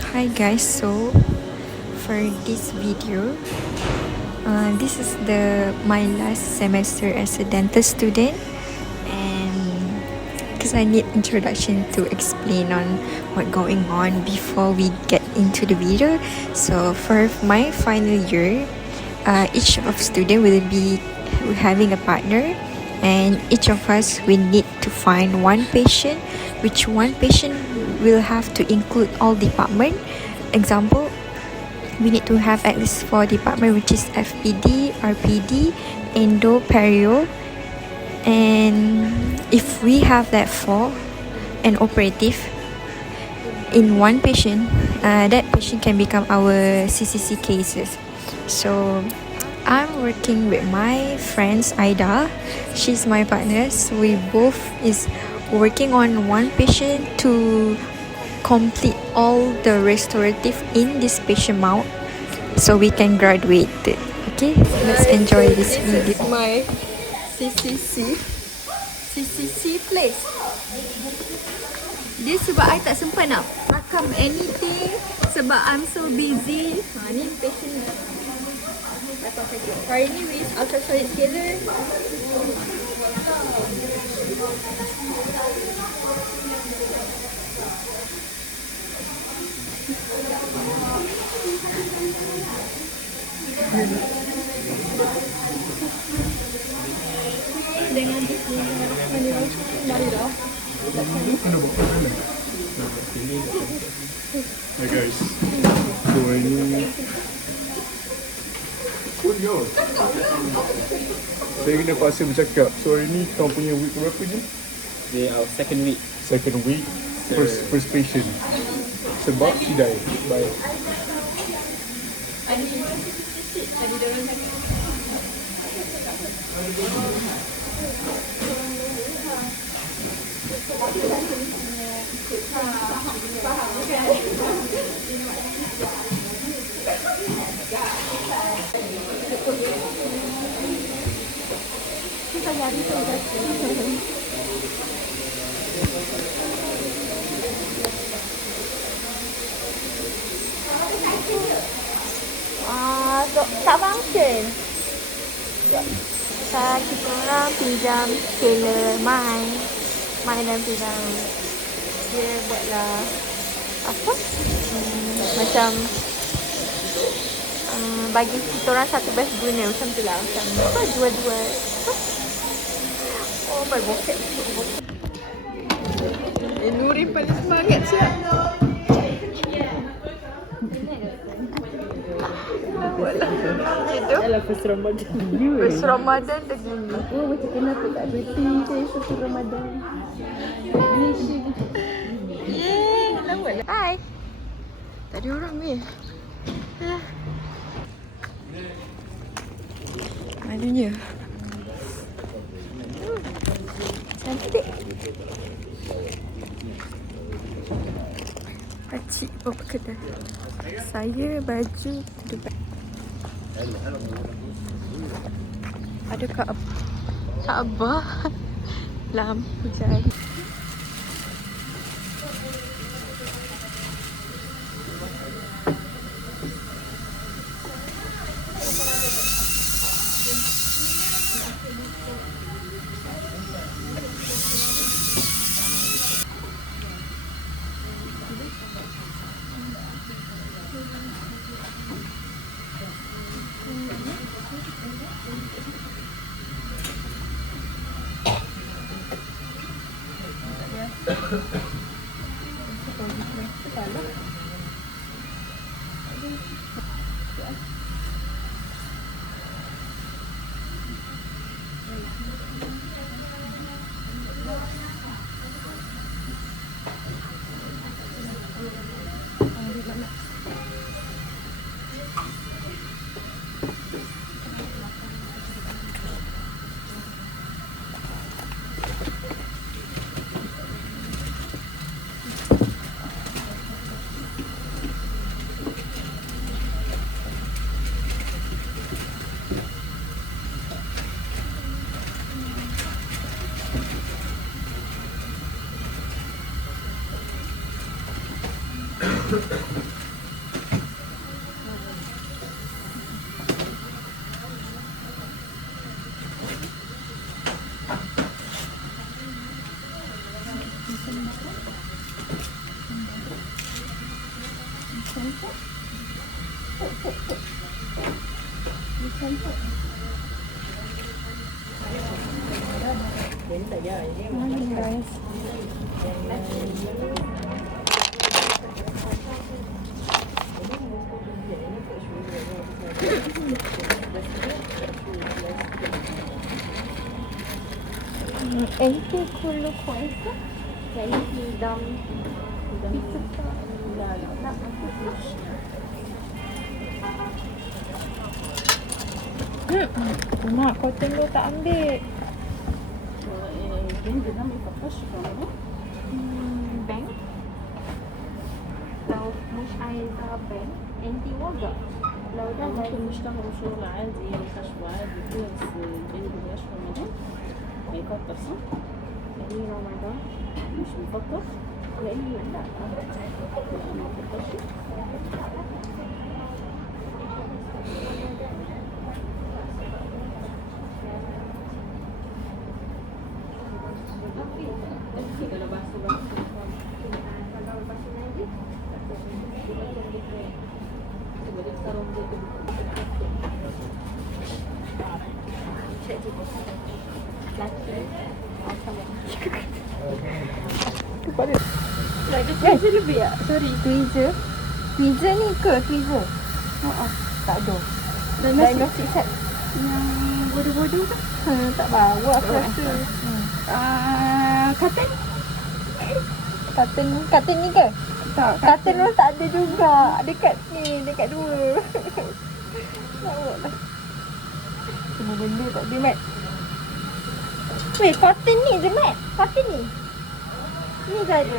Hi guys, so for this video, this is my last semester as a dental student, and because I need introduction to explain on what going on before we get into the video. So for my final year, each of student will be having a partner, and each of us will need to find one patient, which one patient will have to include all department. Example, we need to have at least 4 department, which is FPD, RPD, Endo, Perio, and if we have that 4 and operative in one patient, that patient can become our CCC cases. So I'm working with my friends Aida. She's my partner. So we both is working on one patient to complete all the restorative in this patient mount so we can graduate it. Okay, let's enjoy this video. This is my CCC place. Dia sebab I tak sempat nak rakam anything sebab I'm so busy. Ni patient datang sakit. Hari ni with ultrasonic scanner. Dengan mari dah. Hi guys, so ini saya kena paksa bercakap. So hari ni kau punya week berapa je? Our second week. Second week, first patient. Sebab she died. Bye. Tak function. Kita orang pinjam scanner Mai dan pinjam. Dia buatlah apa? Macam bagi kita orang satu batch guna macam tu lah. Macam apa? Dua-dua. Oh my bokek. Nurin paling semangat siap. Dah first Ramadan. First Ramadan dah gini. Oh, macam kenapa tak berhenti saya satu Ramadan. Yeay, lawak. Hai. Tak ada orang ni. Malunya. Cantik. Pakcik bawa kedai. Saya baju depan. Ada Kak Abah. Lampu jari. Ente kulu kuasa. Jadi hidam pizza. Nak aku fish. Mak, cotton lu tak ambil. Bank. لو مش عايزة bank انتي وضع لو ده ممكن نشتغل شغل عادي خشب عادي كده بس جانب الرياش في رمضان هيكتر صح؟ في رمضان مش مفكر؟ لأني لا لا ما مفكرش Tweezer lebih ya? Sorry. Tweezer? Tweezer ni ke tweezer? Tak ada. Diagnostic set. Yang bodoh-bodoh kan? Tak bawa aku rasa. Cotton? Cotton ni ke? Tak. Cotton tu tak ada juga. Dekat ni, dekat dua. Tak bawa lah. Semua benda tak ada, Mat. Weh, cotton ni je, Mat. Cotton ni. Ni je ada.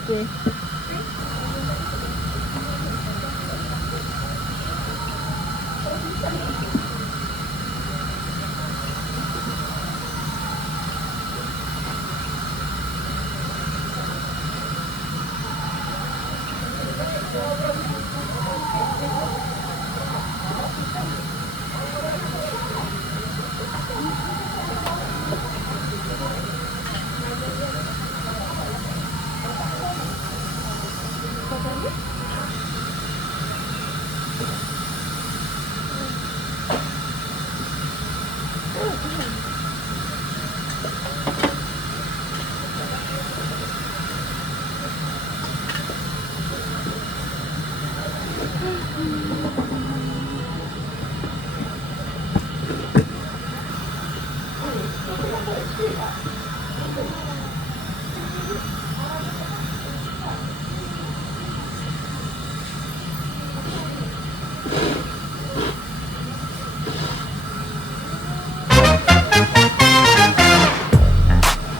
Okay.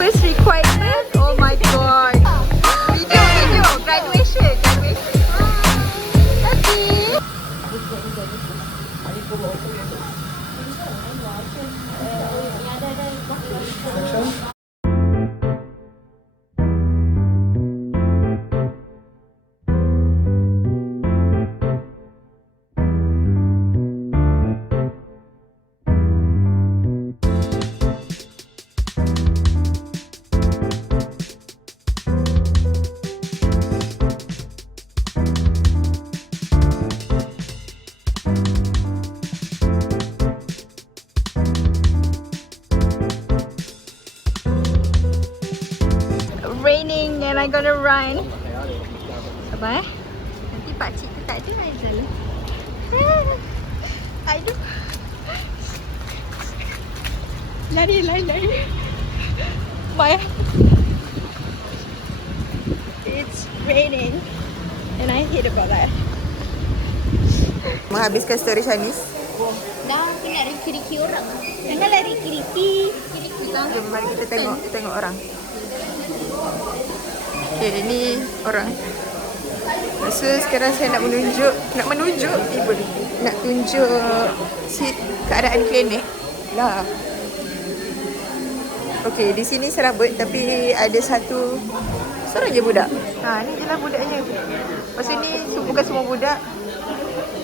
First requirement, oh my god. Video, graduation. Happy. Raining and I'm gonna run. Sabar. Nanti pakcik tu tak ada Aizal. Aduh. Lari. My. It's raining and I hate about that. Menghabiskan story Chinese. Dah aku nak riki-riki orang. Janganlah riki-riki. Jom mari kita tengok orang. Okay, ini orang. So sekarang saya nak tunjuk keadaan klinik lah. Okay, di sini serabut tapi ada satu Seorang je budak. Ha, ni je lah budaknya. Lepas tu ni bukan semua budak.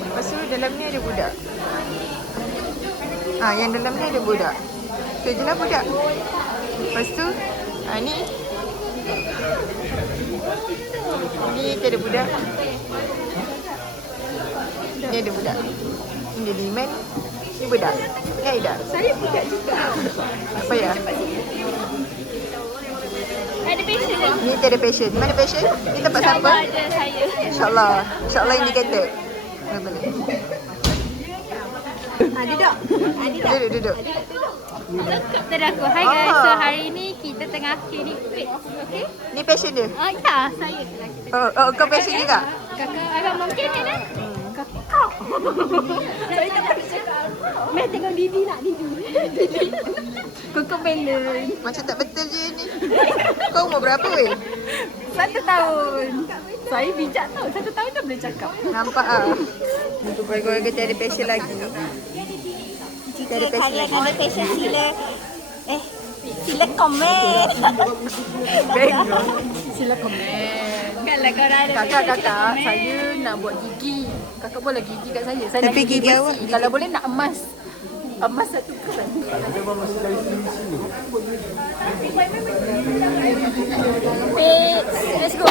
Lepas tu dalam ni ada budak. Ha, yang dalam ni ada budak. Tu je lah budak. Lepas tu, ha, ni ada budak. Ni ada budak. Ni dia Liman. Ni budak. Ni Aida. Saya budak juga. Apa ya? Ada patient kan? Ni tiada passion. Mana passion? Ni tempat siapa? Ada saya. InsyaAllah. InsyaAllah indicated. Boleh. Ha, duduk. Duduk. Cakap tadi aku. Hai guys. So hari ni kita tengah klinik fit. Okay? Ni passion dia? Ya, saya. Oh, kau passion juga? Kakak agak mungkin kan? Kakak. Saya tak boleh cakap. Meh tengok Didi nak Didi. Koko balloon. Macam tak betul je ni. Kau umur berapa weh? 1 tahun. Saya bijak tau. 1 tahun dah boleh cakap. Nampak ah. Untuk keluarga tiada passion lagi. Tiada passion lagi. Ada patient sila komen. Sila komen. Kalau korang ada Kakak, saya nak buat gigi. Kakak boleh gigi kat saya. Saya Tapi nak gigi bersih. awak? Kalau boleh nak emas. Emas 1 keran. Let's go.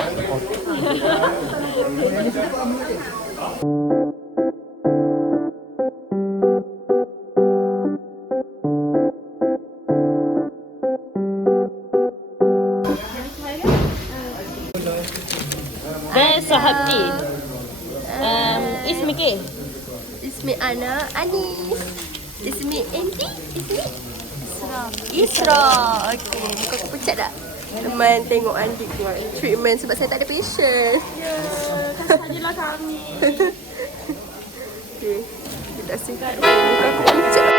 Dan sahabti. Ismi ke? Ismi Ana Anis. Ismi Andy. Ismi Isra. Okey, muka aku pucat tak? Teman tengok Andi buat treatment sebab saya tak ada patient. Ya, sajalah kami. Okey, kita singkat muka aku pucat.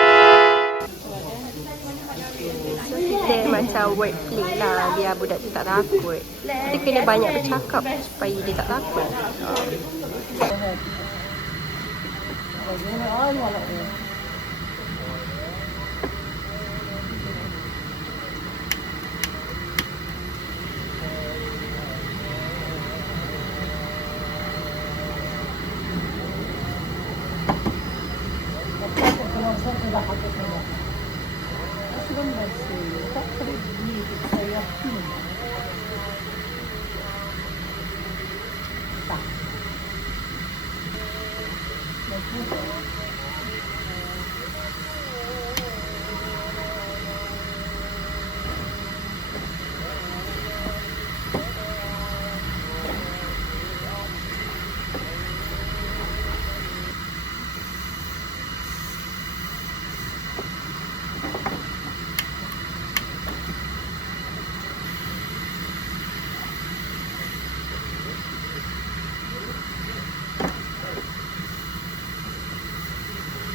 Dia macam wordplay lah, biar budak tu tak takut. Dia kena banyak bercakap supaya dia tak takut.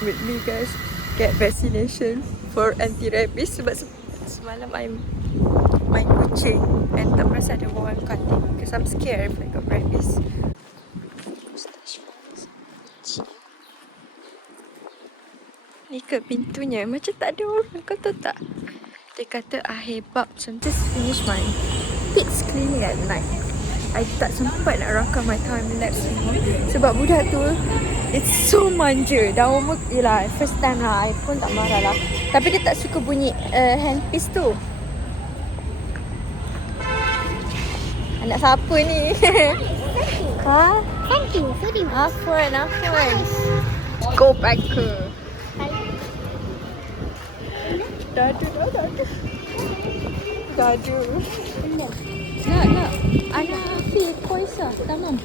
With me guys, get vaccination for anti-rabies sebab semalam main kucing and tak perasan ada orang cutting because I'm scared if I got rabies. Ni ke pintunya macam tak ada orang, kau tahu tak? Dia kata I bab just finish my pits cleaning at night. I tak sempat nak rakam my time lapse semua sebab budak tu it's so manja. Dah umur, yelah first time lah, I pun tak marah lah. Tapi dia tak suka bunyi handpiece tu. Anak siapa ni? Ha? Thank you very much. Afwan. Go back ke. Dadu. Nak. Ana fi koisa, tamam.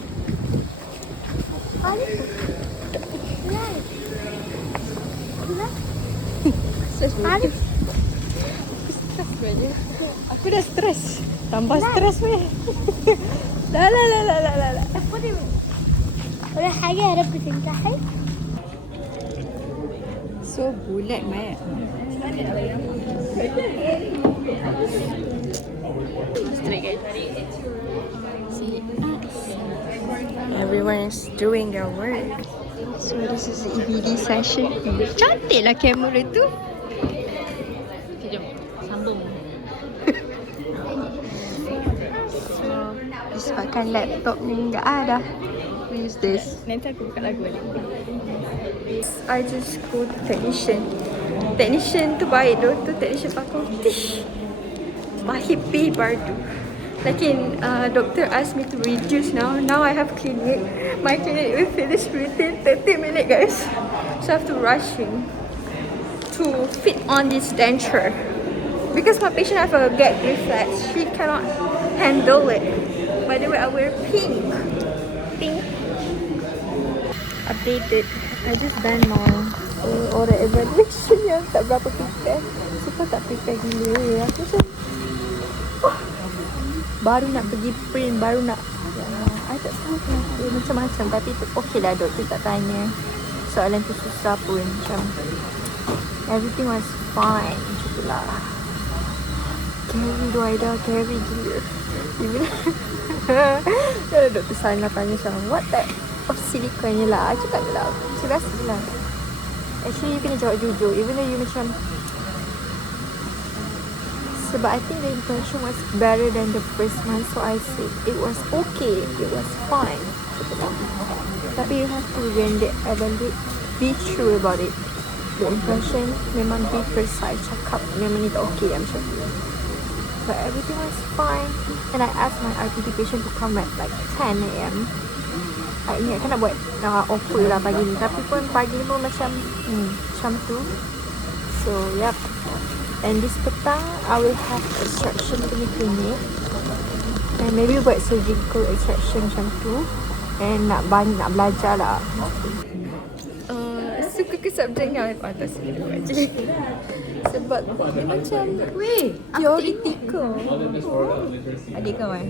Aku dah stres. Tambah stres weh. La. ولا حاجة يا رب تنتحي. So bulat Mat. Everyone is doing their work. So this is the EBD session. Cantik lah kamera tu. Sekejap, sambung. So Disebabkan laptop ni enggak ada. We use this. Nanti aku buka lagu balik. I just go to technician. Technician tu baik tu. Tu technician fakulti. Mahipi bardu. Lakin doctor asked me to reduce now. Now I have clinic. My clinic will finish within 30 minutes, guys. So I have to rush in to fit on this denture. Because my patient have a gag reflex. She cannot handle it. By the way, I wear pink. Pink. Updated. I just done my oral evaluation yang tak berapa prepare. Super tak prepare gila. Aku macam baru nak pergi print, baru nak I tak tahu kenapa macam-macam. Tapi tu okey lah, doktor tak tanya soalan tu susah pun. Macam everything was fine. Macam tu lah. Carry tu Aida, carry gila. Even kalau doktor Sana tanya macam what type of silicone ni lah, I cakap je lah macam biasa je lah. Actually you kena jawab jujur. Even though you macam sebab I think the impression was better than the first one, so I said it was okay, it was fine. Tapi you have to when they evaluate, be true about it. The impression memang be precise, cakap memang ni tak okay macam tu. But everything was fine. And I asked my RPT patient to come at like 10 AM. I ingat kan nak buat offer lah pagi ni, tapi pun pagi ni pun macam macam tu. So yep. And this petang I will have extraction to the clinic. And maybe buat surgical extraction macam tu. And nak belajar lah. Suka ke subjek yang atas ni actually. Sebab dia macam theoretical. Adik kawan.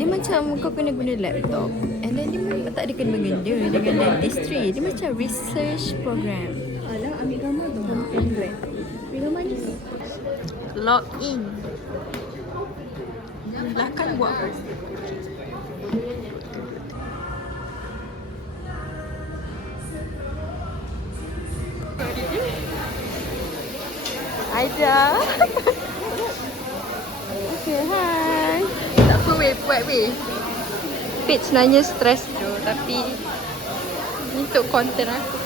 Dia macam kau kena guna laptop. And then dia memang tak ada kena-mengena dengan dentistry. Dia macam research program. Alah, ambil gambar tu. Ambil gambar ni. Log in. Belakang buat apa? Aida. Okay, hi. Tak apa weh, buat weh. Page sebenarnya stres tu, tapi ni untuk konten aku.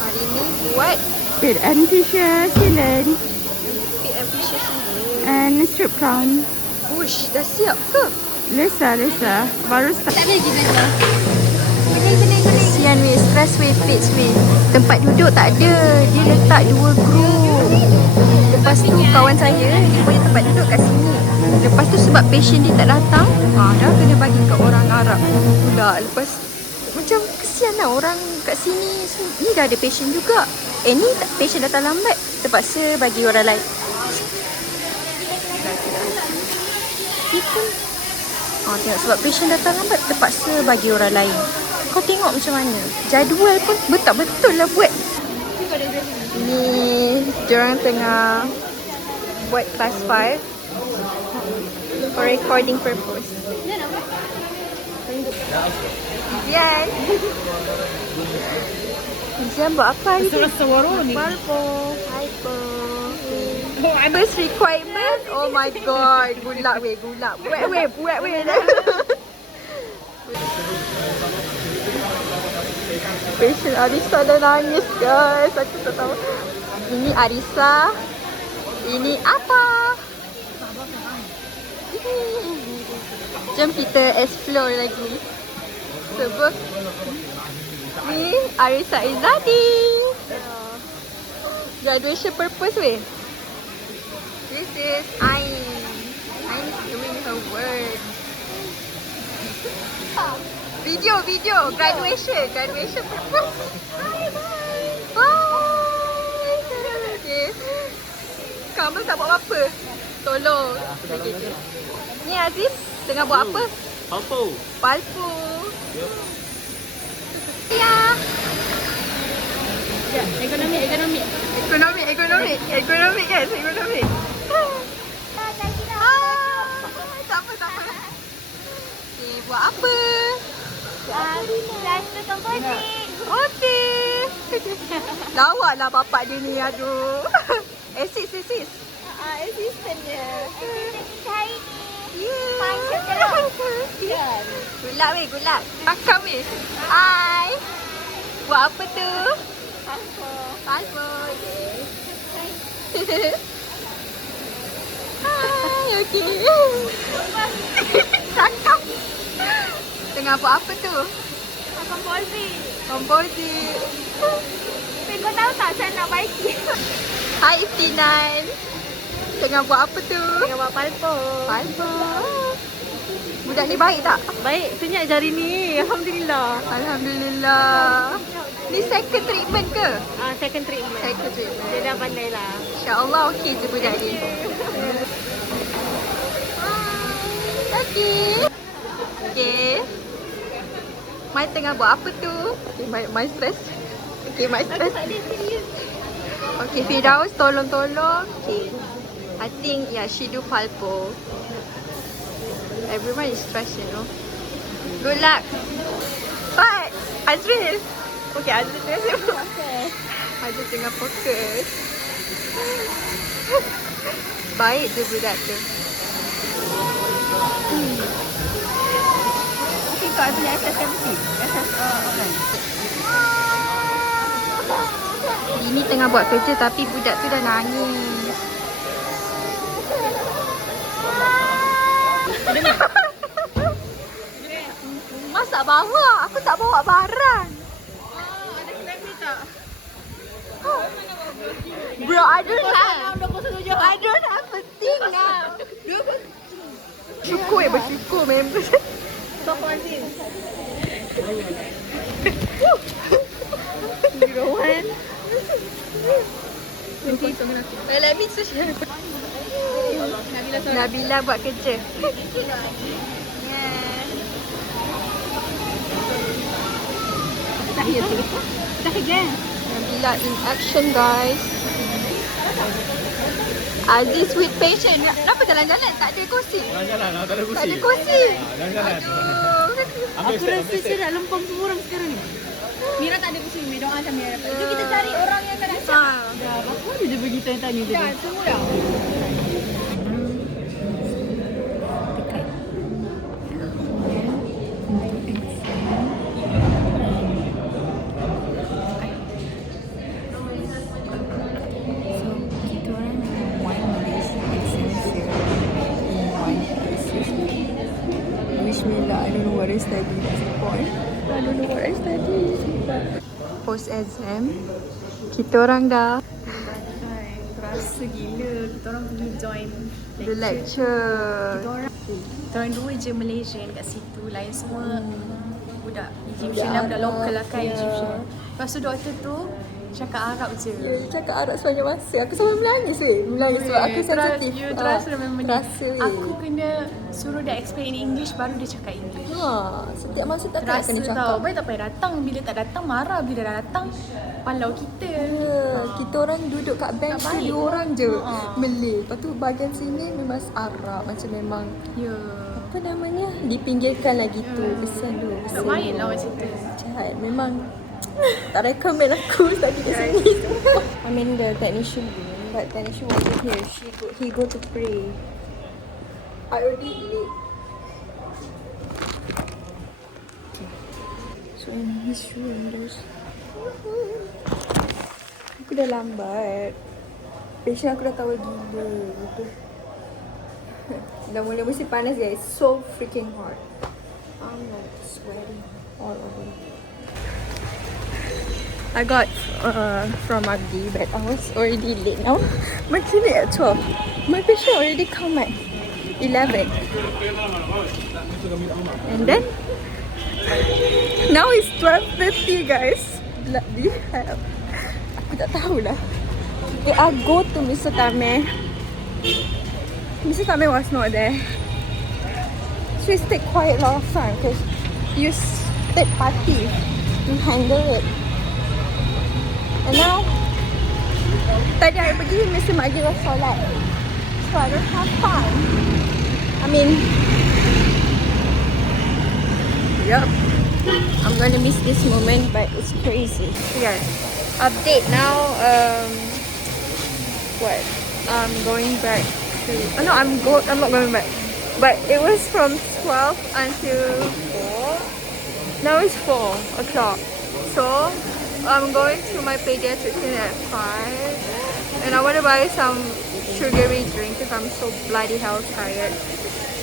Hari ni buat Pit and fisher silen pit and fishes ni. and strip prawn. Ush, dah siap ke? Lesa baru start. Tak ada lagi belajar. Kesian weh, stress weh, page weh. Tempat duduk tak ada. Dia letak 2 group. Lepas tu kawan saya, dia punya tempat duduk kat sini. Lepas tu sebab patient dia tak datang, dah kena bagi kat orang Arab pula. Lepas macam kesian lah orang kat sini. Ni dah ada patient juga. Ni patient datang lambat, terpaksa bagi orang lain. Dia pun tengok sebab patient datang lambat, terpaksa bagi orang lain. Kau tengok macam mana. Jadual pun betul-betul lah buat. Ni diorang tengah buat class 5 for recording purpose. Zian. Zian buat apa hari ni? Hai po. First requirement. Oh my god. Gulak weh, gulak. Buat weh. Patient Arisa dah nangis guys. Aku tak tahu. Ini Arisa. Ini apa? Jom kita explore lagi. Sebab ni Arisa Izzati. Graduation purpose weh. This is Ain. Ain is doing her work. Video, graduation purpose. Bye. Okay. Kamu tak buat apa? Tolong. Okay. Ni Aziz tengah buat apa? Palpu. Ya. Ekonomi. Ekonomi guys, ekonomi. Tak apa. Okay, buat apa? Plaster komposit. Okey. Lawak lah bapak dia ni, aduh. Assist. Assistant dia. Good luck weh, good luck. Rakam weh. Hai. Buat apa tu? Passport. Yes. Hai, okey. Rakam. Tengah buat apa tu? Komposit. Tapi kau tahu tak saya nak baiki? Hai Iftinan. Tengah buat apa tu? Tengah buat palpo. Palpo. Budak ni baik tak? Baik, senyap jari ni. Alhamdulillah. Alhamdulillah. Ni second treatment ke? Second treatment. Second treatment. Dia dah pandai lah. InsyaAllah okey je budak ni. Okey. Okey. Mai tengah buat apa tu? Okay, my stress. Okay, my stress. Okay, Firdaus tolong-tolong. Okay. I think yeah, she do palpo. Everyone is stressed, you know. Good luck. Bye. Azril. Okay, Azril tengah sibuk. Azril tengah fokus. Baik je budak tu. Mungkin kau punya SSMC. Ini tengah buat kerja tapi budak tu dah nangis. Masak bawa. Aku tak bawa barang. Ada kedai ni tak? Bro, I don't have. I don't have a thing now. Syukur bersyukur member. Stop Azim. Let me search. Nabila buat kerja. Dah kerja? Nabila in action guys. Aziz with patient. Kenapa jalan-jalan? Tak ada kursi. Jalan-jalan lah, tak ada kursi. Tak ada kursi. Jalan-jalan. Aduh. Aku rasa saya dah lempang semua orang sekarang ni. Mira tak ada kursi. Mira doa macam Mira. Jom kita cari orang yang tak nak siap. Dah, apa dia pergi tanya-tanya tadi? Dah, semua dah. I don't know what I study. That's the point. I don't know what I study. Post exam. Kita orang dah Rasa gila. Kita orang pergi join the lecture. Kita orang dua je Malaysian kat situ. Lain semua budak Egyptian lah, budak lokal lah kan Egyptian. Lepas tu doktor tu cakap Arab je. Ya, dia cakap Arab sepanjang masa. Aku sampai menangis weh. Menangis sebab aku sensitif. You terasa memang ni. Terasa weh. Aku kena suruh dia explain in English baru dia cakap English. Setiap masa tak Terasa kena tau. cakap. Baik tak payah datang. Bila tak datang marah. Bila dah datang palau kita. Kita orang duduk kat bench tu baik. 2 orang je Malay. Lepas tu bahagian sini memang Arab. Macam memang Ya. apa namanya, dipinggirkan lah gitu. Kesian tu. Tak baik lah macam tu. Jahat. Memang tak recommend aku study kat sini. I'm in the technician room, but technician wasn't here. He go to pray. I already late. So in his room there's aku dah lambat. Patient aku dah tawar gila. Betul. Dah mula musim panas guys. So freaking hot. I'm like sweating all over. I got from Magdi, but I was already late now. My clinic at 12. My patient already come at 11. And then now it's 12:30 guys. Bloody hell. Aku tak tahulah. Okay, I'll go to Mr. Tameh. Mr. Tameh was not there. So it's take quite a lot of time because you take party to handle it. And now, tadi I pergi Mr. Magdi was solat. So I don't have time. I mean, yup. I'm gonna miss this moment, but it's crazy. Yeah. Update now. What? I'm going back to. Oh no, I'm not going back. But it was from 12 until 4. Now it's 4 o'clock. So I'm going to my pediatric clinic at 5. And I want to buy some sugary drink because I'm so bloody hell tired.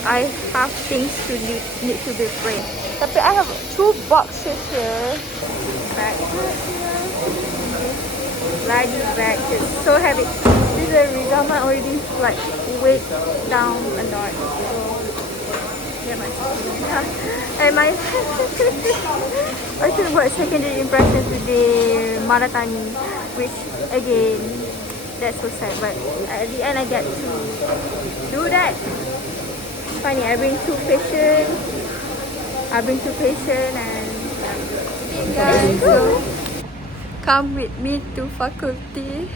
I have things to need to be prayed. Tapi I have 2 boxes here. Backpack here. Bloody bag. It's so heavy. This is a Rizama already like weighed down a lot. So yeah, and my I talked about secondary impression today, Maratani, which again, that's so sad. But at the end, I get to do that. Funny, I bring 2 patients. And guys, so come with me to faculty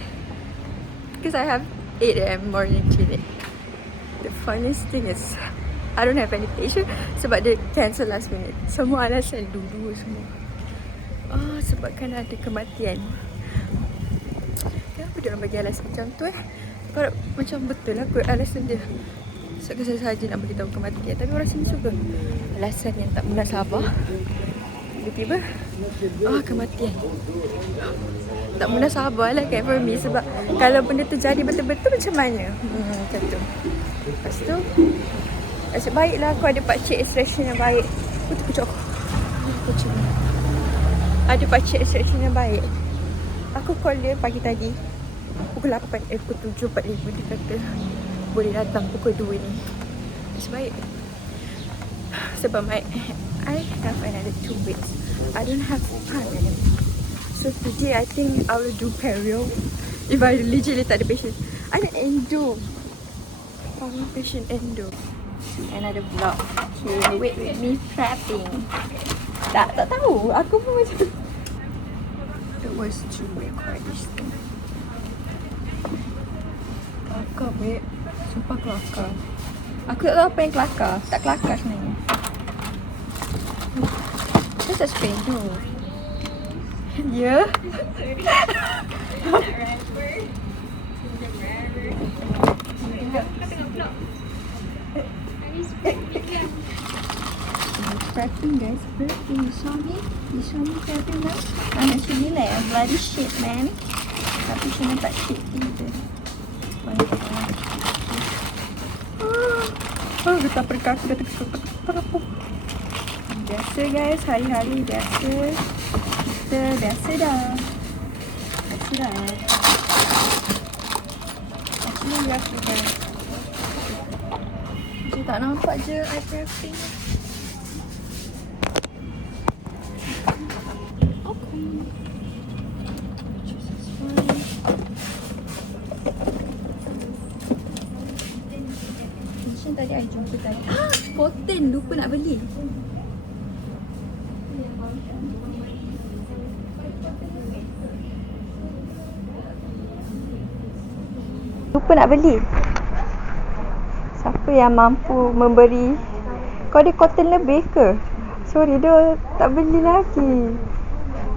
because I have 8 AM morning clinic. The funniest thing is I don't have any patient sebab dia cancel last minute. Semua alasan dulu semua. Oh, sebabkan ada kematian. Kenapa dia orang bagi alasan macam tu Kalau macam betul lah kot alasan dia. Saya saja nak beritahu kematian. Tapi orang sini suka alasan yang tak munasabah. Tiba-tiba kematian. Tak munasabah lah kan for me. Sebab kalau benda tu jadi betul-betul macam mana? Macam tu. Lepas tu nasib baiklah aku ada pakcik extraction yang baik. Kucuk aku. Ada pakcik extraction yang baik. Aku call dia pagi tadi pukul 8, pukul 7.45 dia kata boleh datang pukul 2 ni. Nasib baik. Sebab I have another 2 weeks. I don't have time anymore. So today I think I will do perio. If I legitly tak ada patient. I ada endo. Power patient endo. Another vlog. Okay, wait with me prepping. Tak tahu. Aku pun macam it was to record this thing. Kelakar babe. Sumpah kelakar. Aku tak tahu apa yang kelakar. Tak kelakar sebenarnya. That's a strange tu. Ya. Prepping guys, prepping. You saw me prepping guys. I'm actually like a bloody shit man. Tapi saya nampak shit gitu. Getah kaki dah terketuk aku. Biasa guys, hari-hari biasa. Kita biasa dah. Actually biasa guys. Macam tak nampak je I prepping. Tadi I jumpa tadi. Cotton lupa nak beli. Siapa yang mampu memberi? Kau ada cotton lebih ke? Sorry dah tak beli lagi.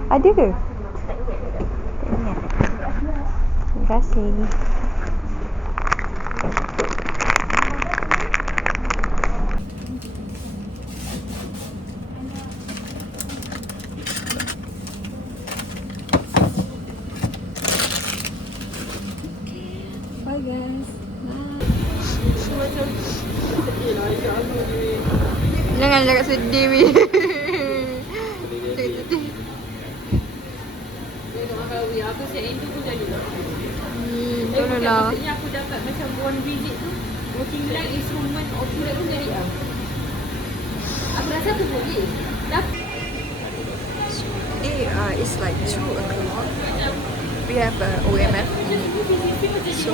Ada ke? Terima kasih. Bye guys. Jangan cakap sedih weh. Aku set endo pun jadi. Tolonglah. Maksudnya aku dapat macam one visit tu working like instrument ocular pun jadi aku rasa aku boleh. Today it's like 2 o'clock. We have OMF. So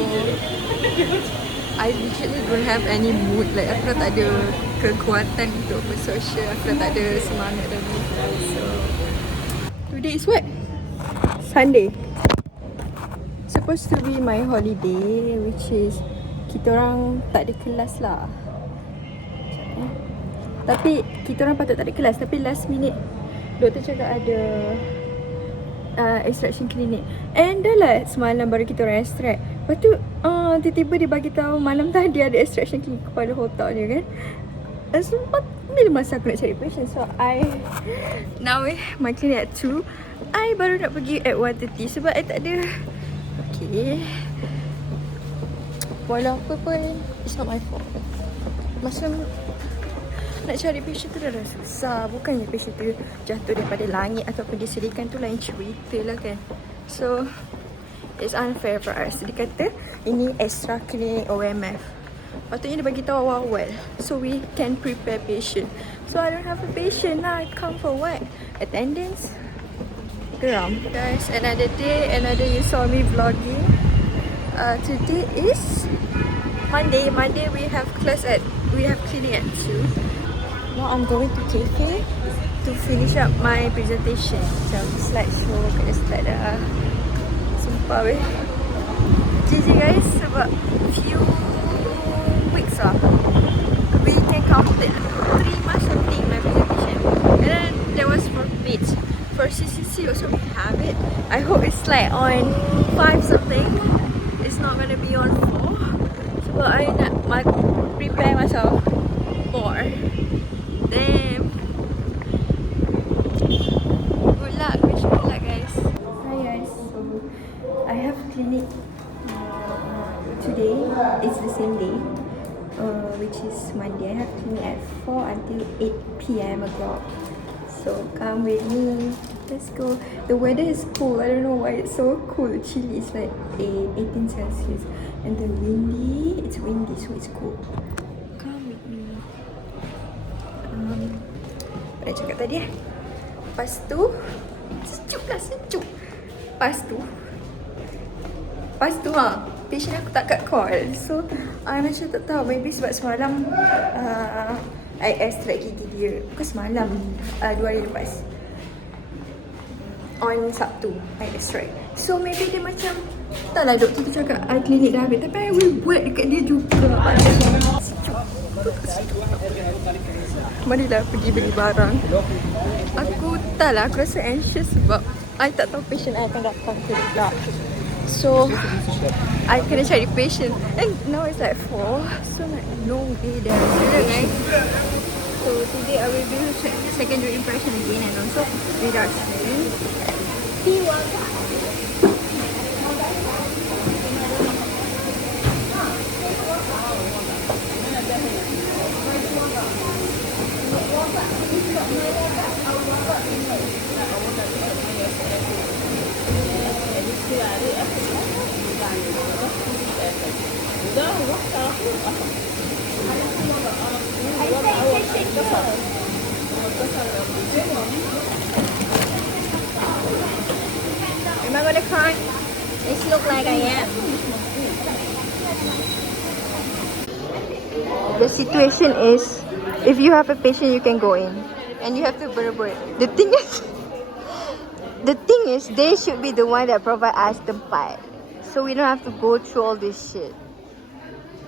I literally don't have any mood. Like aku dah tak ada kekuatan untuk bersosial. Aku dah tak ada semangat dah. So today is what? Sunday. Supposed to be my holiday, which is kita orang tak ada kelas lah. Tapi kita orang patut tak ada kelas. Tapi last minute doktor cakap ada extraction clinic. And dah lah semalam baru kita orang extract. Lepas tu tiba-tiba dia bagi tahu malam tadi ada extraction clinic kepala otak dia kan. Sempat bila masa aku nak cari patient. So now my clinic at 2. I baru nak pergi at 1:30 sebab I tak ada. Okay, walau apa pun, it's not my fault. Masa nak cari patient tu dah susah. Bukannya patient tu jatuh daripada langit ataupun disediakan, tu lain cerita lah kan. So it's unfair for us. Dia kata ini extra clinic OMF. Patutnya dia bagi tahu awal-awal so we can prepare patient. So I don't have a patient now. I come for what? Attendance? Geram. Guys, another day, another you saw me vlogging. Today is Monday. Monday we have clinic at 2. Now I'm going to cafe to finish up my presentation. Macam slideshow kena start dah. Sumpah weh. GG guys, sebab few weeks we can complete 3 months something my presentation. And then there was for pitch. For CCC also we have it. I hope it's like on 5 something. It's not gonna be on 4. Sebab I nak prepare myself more. Damn. Good luck. Wish me good luck guys. Hi guys. So I have clinic today. It's the same day. Which is Monday. I have clinic at 4 until 8 PM o'clock. So come with me. Let's go. The weather is cool. I don't know why it's so cool. Chilly. It's like 18 Celsius. And the windy. It's windy so it's cool. Come with me. Apa nak cakap tadi Lepas tu sejuk lah, sejuk. Lepas tu patient aku tak kat call. So I macam tak tahu. Maybe sebab semalam I extract gigi dia. Bukan semalam, 2 hari lepas. On Sabtu I extract. So maybe dia macam taklah doktor tu cakap I klinik dah habis. Tapi I will buat dekat dia juga. Marilah pergi beli barang. Aku taklah, aku rasa anxious sebab I tak tahu patient I akan datang ke tak. So I kena cari patient. And now it's like 4. So like no way there. Right? So today I will do secondary impression again and also reduction. Am I gonna cry? It looks like I am. The situation is, if you have a patient, you can go in, and you have to berber. The thing is, they should be the one that provide us tempat, so we don't have to go through all this shit.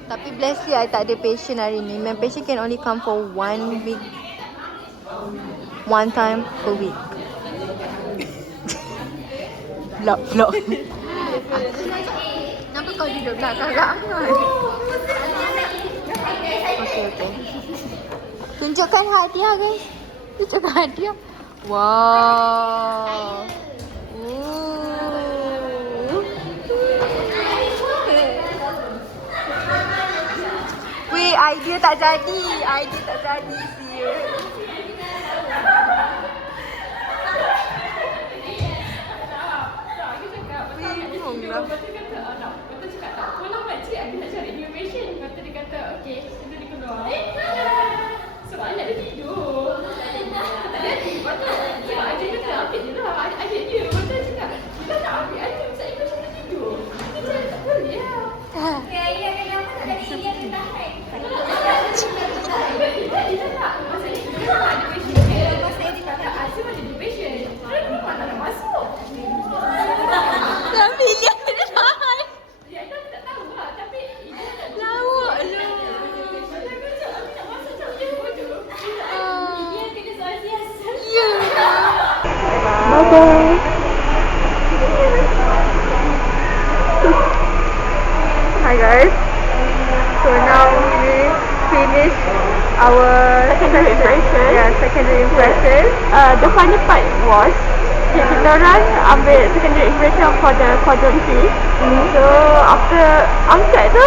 Tapi bless you, I tak ada patient hari ni. My patient can only come for 1 week, 1 time per week. Vlog. Kenapa kau duduk belakang kan? Okay. Tunjukkan hadiah guys. Tunjukkan hadiah. Wow. Weh, idea tak jadi. Serius. Lepas tu kata Lepas tu cakap tak, kalau makcik ada nak cari new patient. Lepas tu dia kata okay, kita dia keluar. Sebab anak dia tidur. Tak jadi. Lepas tu sebab Adik kata ambil je lah adik dia. Lepas tu cakap kita nak ambil adik sebab dia macam tidur. Kita cakap tak boleh lah. Ya, kenapa tak ada ini yang kita tahan. Dia cakap masa ni kita tak ada patient. Masa ni dia kata Azim ada new patient. Dia memang tak nak masuk. Tak pilih dia tahan. Ya, kita tak tahu lah. Tapi Lawak lu. Ya. Bye-bye. Hi guys. our Secondary impression. Yeah, secondary impression. The funny part was kita orang ambil secondary impression for the quadrant 3. So after angkat tu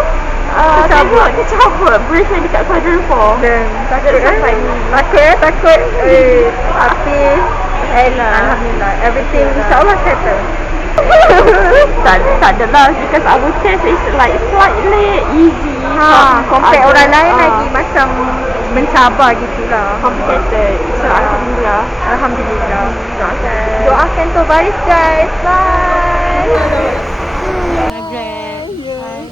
tengok dia cabut brief yang dekat quadrant 4. Dan takut That's so kan? funny. Takut. Tapi alhamdulillah everything insyaAllah settle. tak adalah because our test is like slightly easy Compare other, orang lain lagi macam mencabar gitulah. complicated. So alhamdulillah. Alhamdulillah. Doakan terbaik guys. Bye.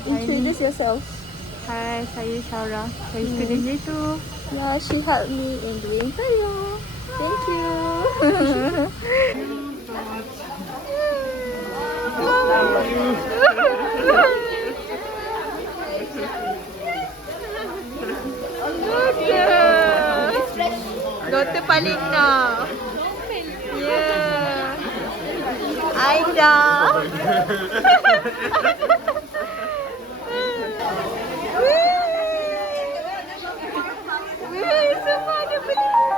Introduce yourself. Hai, saya Syara. Saya student dia tu. Yeah, she helped me in doing video. Thank you. Doktor Palina. Yeah. Aida. Semua ada benda.